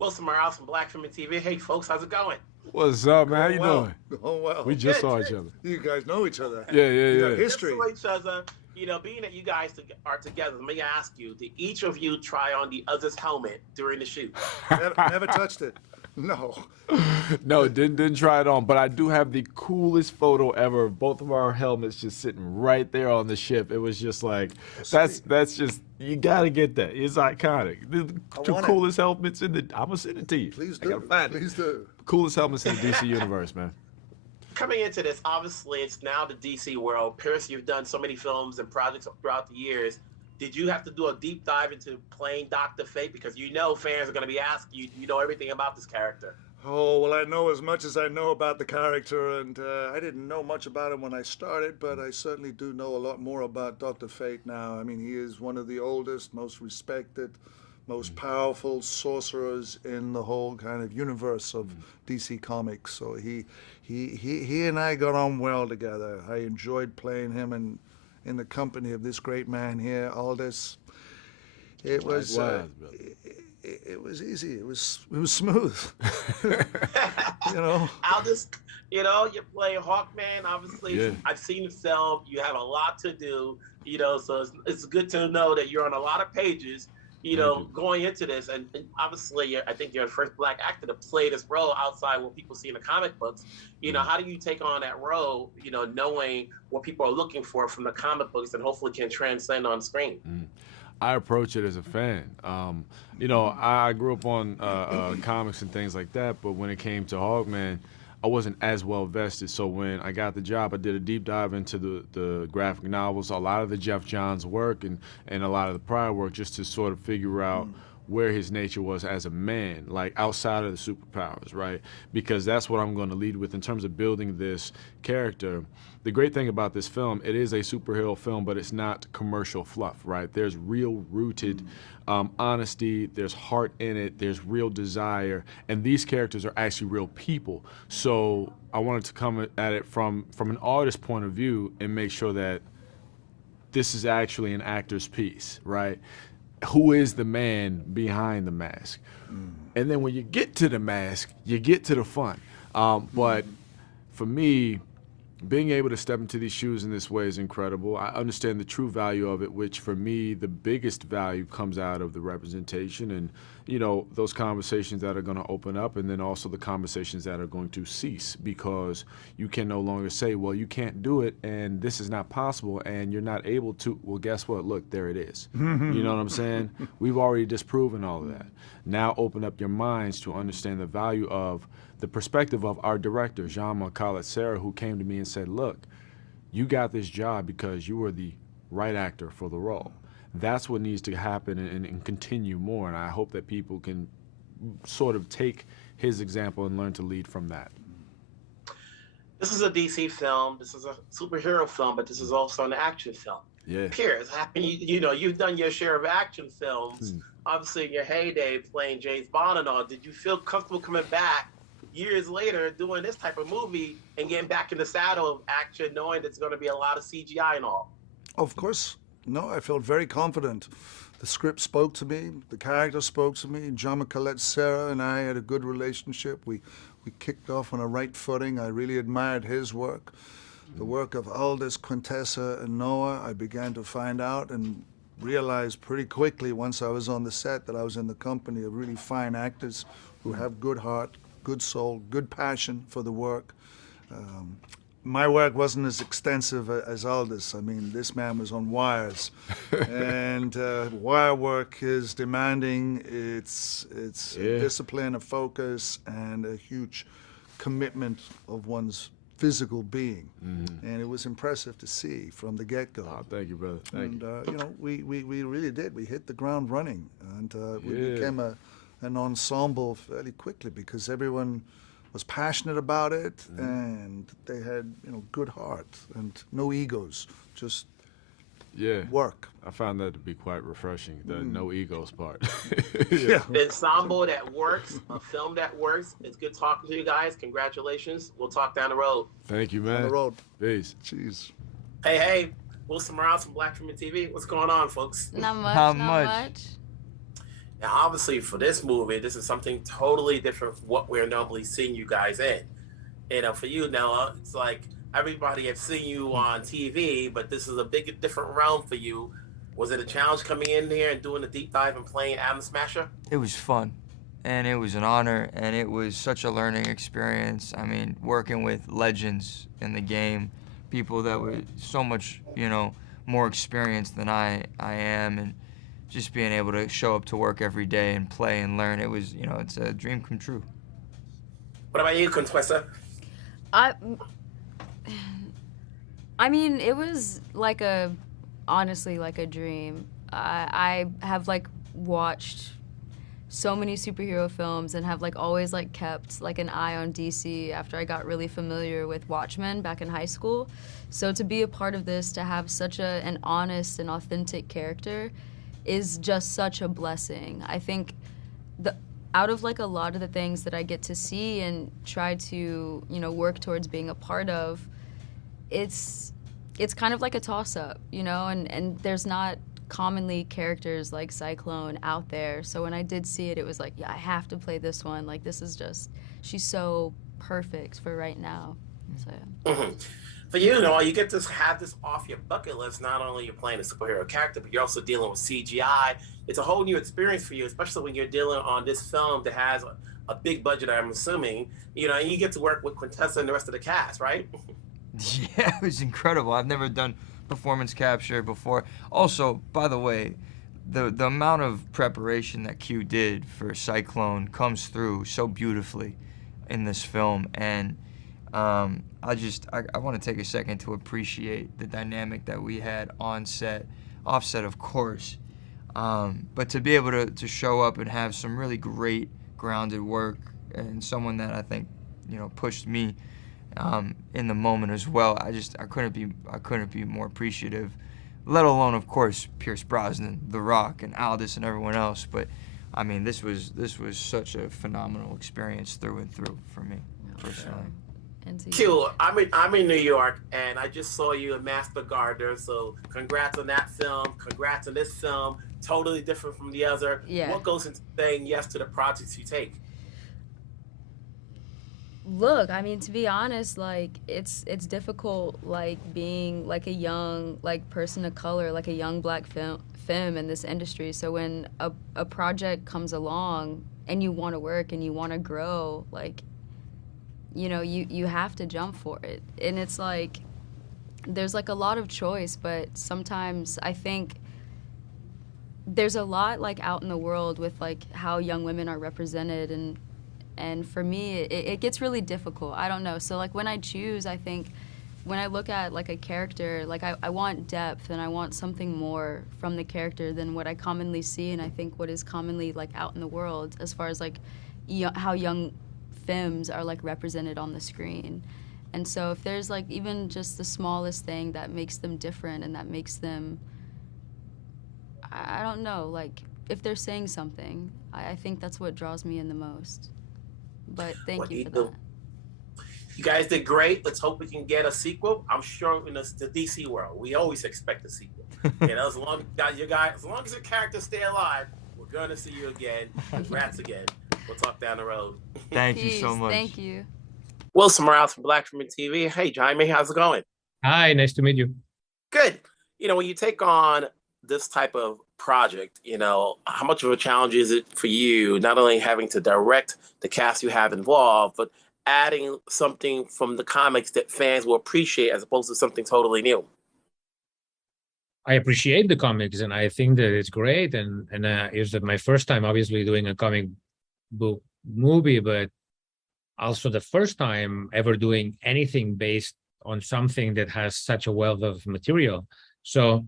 Wilson Morales from Black Film and TV. Hey, folks, how's it going? What's up, man? How you well. doing? Oh, well. We just Good, saw each good. other. You guys know each other. Yeah, You got yeah. history. Just so each other, being that you guys are together, let me ask you: did each of you try on the other's helmet during the shoot? Never touched it. No. No, didn't try it on, but I do have the coolest photo ever. Both of our helmets just sitting right there on the ship. It was just like that's just you gotta get that. It's iconic. The two want it. coolest helmets in the. I'm gonna send it to you. Please I gotta do. find it. Please do. Coolest helmets in the DC universe, man. Coming into this, obviously, it's now the DC world. Pierce, you've done so many films and projects throughout the years. Did you have to do a deep dive into playing Dr. Fate? Because fans are going to be asking you, you know everything about this character. Oh, well, I know as much as I know about the character, and I didn't know much about him when I started, but I certainly do know a lot more about Dr. Fate now. I mean, he is one of the oldest, most respected, most powerful sorcerers in the whole kind of universe of DC Comics. So he and I got on well together. I enjoyed playing him in the company of this great man here, Aldis. It was Likewise, brother. it was easy. It was smooth. Aldis, you're playing Hawkman. Obviously, Yeah. I've seen the film. You have a lot to do, so it's good to know that you're on a lot of pages, going into this. And obviously, I think you're the first Black actor to play this role outside what people see in the comic books. How do you take on that role, knowing what people are looking for from the comic books and hopefully can transcend on screen? I approach it as a fan. I grew up on comics and things like that, but when it came to Hawkman, I wasn't as well vested. So when I got the job, I did a deep dive into the graphic novels, a lot of the Jeff Johns work and a lot of the prior work, just to sort of figure out where his nature was as a man, like outside of the superpowers, right? Because that's what I'm going to lead with in terms of building this character. The great thing about this film, it is a superhero film, but it's not commercial fluff, right? There's real rooted honesty, there's heart in it, there's real desire, and these characters are actually real people. So I wanted to come at it from an artist's point of view and make sure that this is actually an actor's piece, right? Who is the man behind the mask? And then when you get to the mask, you get to the fun. But for me, being able to step into these shoes in this way is incredible. I understand the true value of it, which for me, the biggest value comes out of the representation and, those conversations that are going to open up, and then also the conversations that are going to cease, because you can no longer say, well, you can't do it and this is not possible and you're not able to. Well, guess what? Look, there it is. You know what I'm saying? We've already disproven all of that. Now open up your minds to understand the value of the perspective of our director, Jaume, Collet-Serra, who came to me and said, look, you got this job because you were the right actor for the role. That's what needs to happen and continue more, and I hope that people can sort of take his example and learn to lead from that. This is a DC film. This is a superhero film, but this is also an action film. Yeah. Pierce, you've done your share of action films. Obviously, in your heyday, playing James Bond and all. Did you feel comfortable coming back years later doing this type of movie and getting back in the saddle of action, knowing there's going to be a lot of CGI and all? Of course. No, I felt very confident. The script spoke to me. The character spoke to me. Jaume Collet-Serra and I had a good relationship. We kicked off on a right footing. I really admired his work. The work of Aldis, Quintessa, and Noah, I began to find out and realized pretty quickly once I was on the set that I was in the company of really fine actors who have good heart, good soul, good passion for the work. My work wasn't as extensive as Aldis. I mean, this man was on wires, and wire work is demanding. It's discipline, a focus, and a huge commitment of one's physical being. And it was impressive to see from the get-go. Oh, thank you, brother. Thank you. We really did. We hit the ground running, and we became an ensemble fairly quickly because everyone was passionate about it, and they had good heart and no egos, just work. I found that to be quite refreshing, the no egos part. Yeah. The ensemble that works, a film that works. It's good talking to you guys. Congratulations. We'll talk down the road. Thank you, man. On the road. Peace. Jeez. Hey, Wilson Morales from Black Film and TV. What's going on, folks? Not much. Now, obviously, for this movie, this is something totally different from what we're normally seeing you guys in. For you, Noah, it's like everybody have seen you on TV, but this is a big, different realm for you. Was it a challenge coming in here and doing a deep dive and playing Adam Smasher? It was fun, and it was an honor, and it was such a learning experience. I mean, working with legends in the game, people that were so much, more experienced than I am, and just being able to show up to work every day and play and learn, it was, it's a dream come true. What about you, Quintessa? I mean, it was honestly like a dream. I have watched so many superhero films and have always kept an eye on DC after I got really familiar with Watchmen back in high school. So to be a part of this, to have such an honest and authentic character is just such a blessing. I think out of a lot of the things that I get to see and try to, work towards being a part of, it's kind of like a toss-up, and there's not commonly characters like Cyclone out there. So when I did see it, it was yeah, I have to play this one. This is just, she's so perfect for right now. So yeah. Mm-hmm. For you, Noah, you get to have this off your bucket list. Not only you're playing a superhero character, but you're also dealing with CGI. It's a whole new experience for you, especially when you're dealing on this film that has a big budget, I'm assuming. And you get to work with Quintessa and the rest of the cast, right? Yeah, it was incredible. I've never done performance capture before. Also, by the way, the amount of preparation that Q did for Cyclone comes through so beautifully in this film, and I want to take a second to appreciate the dynamic that we had on set, off set of course, but to be able to show up and have some really great grounded work, and someone that I think pushed me in the moment as well. I couldn't be more appreciative, let alone of course Pierce Brosnan, The Rock, and Aldis and everyone else. But I mean, this was such a phenomenal experience through and through for me personally. Q, I'm in New York, and I just saw you in Master Gardener. So congrats on that film. Congrats on this film. Totally different from the other. Yeah. What goes into saying yes to the projects you take? Look, I mean, to be honest, it's difficult, being a young person of color, a young black femme in this industry. So when a project comes along and you want to work and you want to grow, you have to jump for it. And it's there's a lot of choice, but sometimes I think there's a lot out in the world with how young women are represented, and for me it gets really difficult. I don't know. So when I choose, I think when I look at a character, I want depth, and I want something more from the character than what I commonly see, and I think what is commonly out in the world as far as how young femmes are represented on the screen. And so if there's even just the smallest thing that makes them different and that makes them, I don't know, if they're saying something, I think that's what draws me in the most. But thank you for that. You guys did great. Let's hope we can get a sequel. I'm sure in the DC world, we always expect a sequel. As long as your characters stay alive, we're gonna see you again. Congrats again. We'll talk down the road. Thank you so much. Thank you. Wilson Morales from Black Women TV. Hey, Jaume, how's it going? Hi, nice to meet you. Good. When you take on this type of project, how much of a challenge is it for you, not only having to direct the cast you have involved, but adding something from the comics that fans will appreciate as opposed to something totally new? I appreciate the comics, and I think that it's great. And it's my first time, obviously, doing a comic book movie, but also the first time ever doing anything based on something that has such a wealth of material. So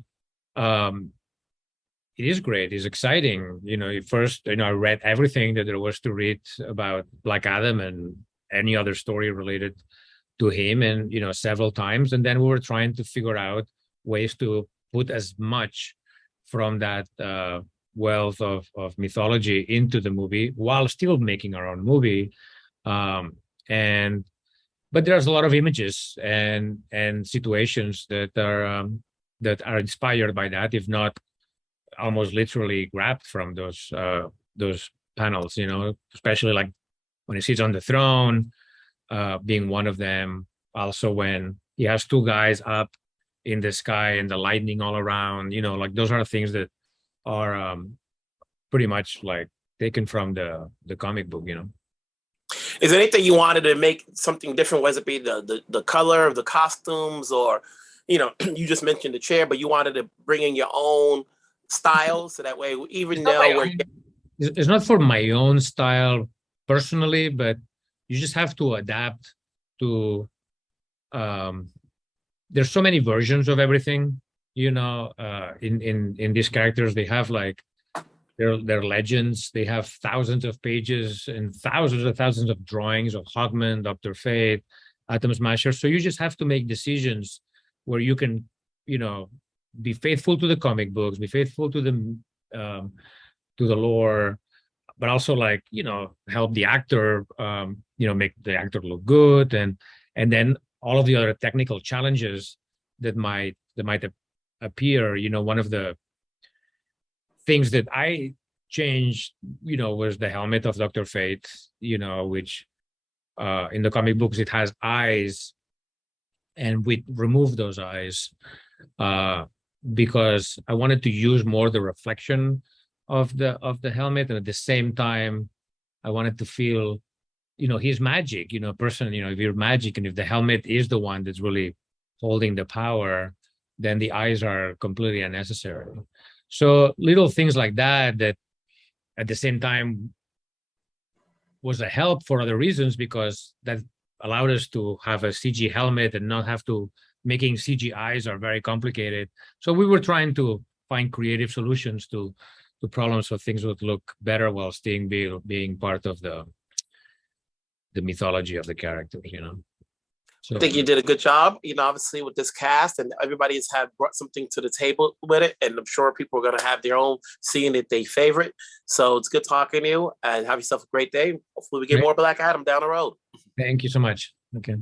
it is great. It's exciting. First, I read everything that there was to read about Black Adam and any other story related to him, and several times. And then we were trying to figure out ways to put as much from that wealth of mythology into the movie while still making our own movie. But there's a lot of images and situations that are inspired by that, if not almost literally grabbed from those those panels, especially like when he sits on the throne, being one of them. Also when he has two guys up in the sky and the lightning all around, like those are things that are pretty much like taken from the comic book. Is there anything you wanted to make something different, whether it be the color of the costumes or, you just mentioned the chair, but you wanted to bring in your own style so that way, even though we're... It's not for my own style personally, but you just have to adapt to, there's so many versions of everything, in these characters. They have like, they're legends. They have thousands of pages and thousands of drawings of Hawkman, Dr. Fate, Atom Smasher. So you just have to make decisions where you can, be faithful to the comic books, be faithful to the lore, but also like, help the actor, make the actor look good, and then all of the other technical challenges that might appear. One of the things that I changed, was the helmet of Dr. Fate, which in the comic books it has eyes, and we removed those eyes because I wanted to use more the reflection of the helmet, and at the same time I wanted to feel, his magic, person, if you're magic and if the helmet is the one that's really holding the power, then the eyes are completely unnecessary. So little things like that at the same time was a help for other reasons, because that allowed us to have a CG helmet and not have to, making CG eyes are very complicated. So we were trying to find creative solutions to problems so things would look better while still being part of the mythology of the characters, So I think you did a good job, obviously with this cast, and everybody has brought something to the table with it. And I'm sure people are going to have their own seeing it they favorite. So it's good talking to you, and have yourself a great day. Hopefully we get more Black Adam down the road. Thank you so much. Okay.